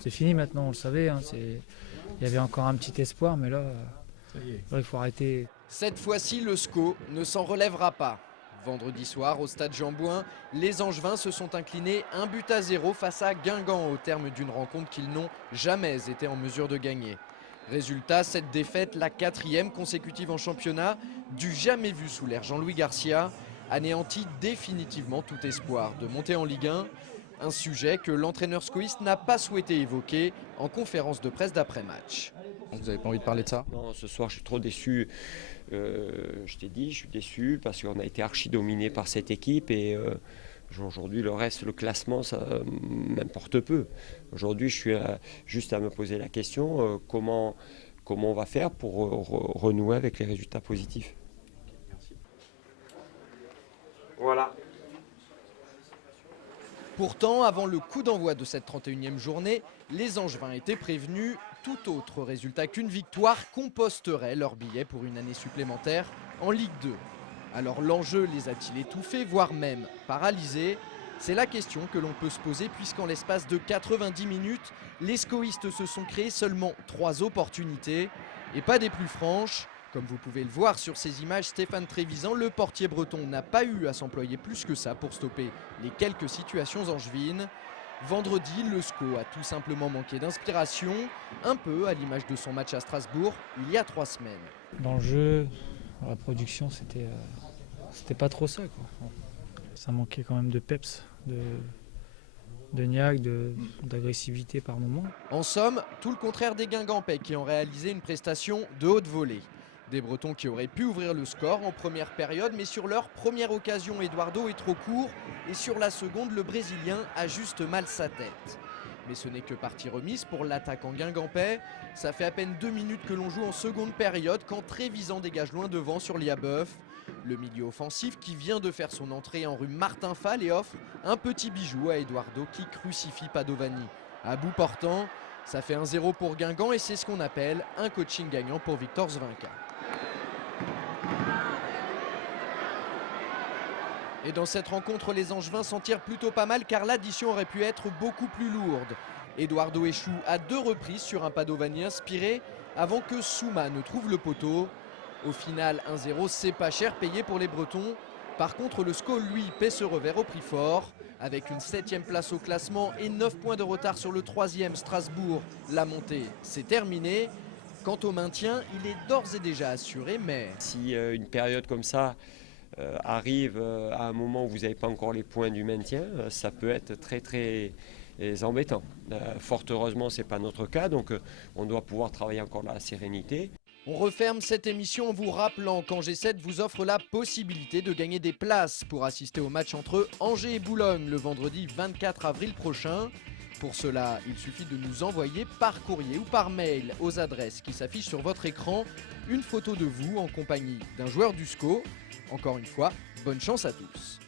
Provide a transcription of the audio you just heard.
c'est fini maintenant, on le savait. Hein, il y avait encore un petit espoir, mais là, il faut arrêter. Cette fois-ci, le SCO ne s'en relèvera pas. Vendredi soir, au stade Jean-Bouin, les Angevins se sont inclinés 1-0 face à Guingamp au terme d'une rencontre qu'ils n'ont jamais été en mesure de gagner. Résultat, cette défaite, la 4e consécutive en championnat, du jamais vu sous l'ère Jean-Louis Garcia, anéantit définitivement tout espoir de monter en Ligue 1. Un sujet que l'entraîneur scoïste n'a pas souhaité évoquer en conférence de presse d'après-match. Vous n'avez pas envie de parler de ça? Non, ce soir je suis trop déçu. Je t'ai dit, je suis déçu parce qu'on a été archi dominé par cette équipe et aujourd'hui le reste, le classement, ça m'importe peu. Aujourd'hui je suis juste à me poser la question comment on va faire pour renouer avec les résultats positifs. Merci. Voilà. Pourtant, avant le coup d'envoi de cette 31e journée, les Angevins étaient prévenus. Tout autre résultat qu'une victoire composterait leur billet pour une année supplémentaire en Ligue 2. Alors l'enjeu les a-t-il étouffés, voire même paralysés? C'est la question que l'on peut se poser puisqu'en l'espace de 90 minutes, les scoïstes se sont créés seulement 3 opportunités et pas des plus franches. Comme vous pouvez le voir sur ces images, Stéphane Trévisan, le portier breton, n'a pas eu à s'employer plus que ça pour stopper les quelques situations angevines. Vendredi, le SCO a tout simplement manqué d'inspiration, un peu à l'image de son match à Strasbourg il y a 3 semaines. Dans le jeu, dans la production, c'était pas trop ça, quoi. Ça manquait quand même de peps, de niaque, d'agressivité par moment. En somme, tout le contraire des Guingampais qui ont réalisé une prestation de haute volée. Des Bretons qui auraient pu ouvrir le score en première période, mais sur leur première occasion, Eduardo est trop court et sur la seconde, le Brésilien ajuste mal sa tête. Mais ce n'est que partie remise pour l'attaquant guingampais. Ça fait à peine 2 minutes que l'on joue en seconde période quand Trévisan dégage loin devant sur Liabeuf. Le milieu offensif qui vient de faire son entrée en rue Martin Fall et offre un petit bijou à Eduardo qui crucifie Padovani. À bout portant, ça fait 1-0 pour Guingamp et c'est ce qu'on appelle un coaching gagnant pour Victor Zvinka. Et dans cette rencontre, les Angevins s'en tirent plutôt pas mal car l'addition aurait pu être beaucoup plus lourde. Eduardo échoue à 2 reprises sur un Padovani inspiré avant que Souma ne trouve le poteau. Au final, 1-0, c'est pas cher payé pour les Bretons. Par contre, le SCO, lui, paie ce revers au prix fort. Avec une 7e place au classement et 9 points de retard sur le 3e Strasbourg, la montée, c'est terminé. Quant au maintien, il est d'ores et déjà assuré, mais... Si une période comme ça arrive à un moment où vous n'avez pas encore les points du maintien, ça peut être très très embêtant. Fort heureusement, ce n'est pas notre cas, donc on doit pouvoir travailler encore dans la sérénité. On referme cette émission en vous rappelant qu'Angers 7 vous offre la possibilité de gagner des places pour assister au match entre Angers et Boulogne le vendredi 24 avril prochain. Pour cela, il suffit de nous envoyer par courrier ou par mail aux adresses qui s'affichent sur votre écran une photo de vous en compagnie d'un joueur du SCO. Encore une fois, bonne chance à tous.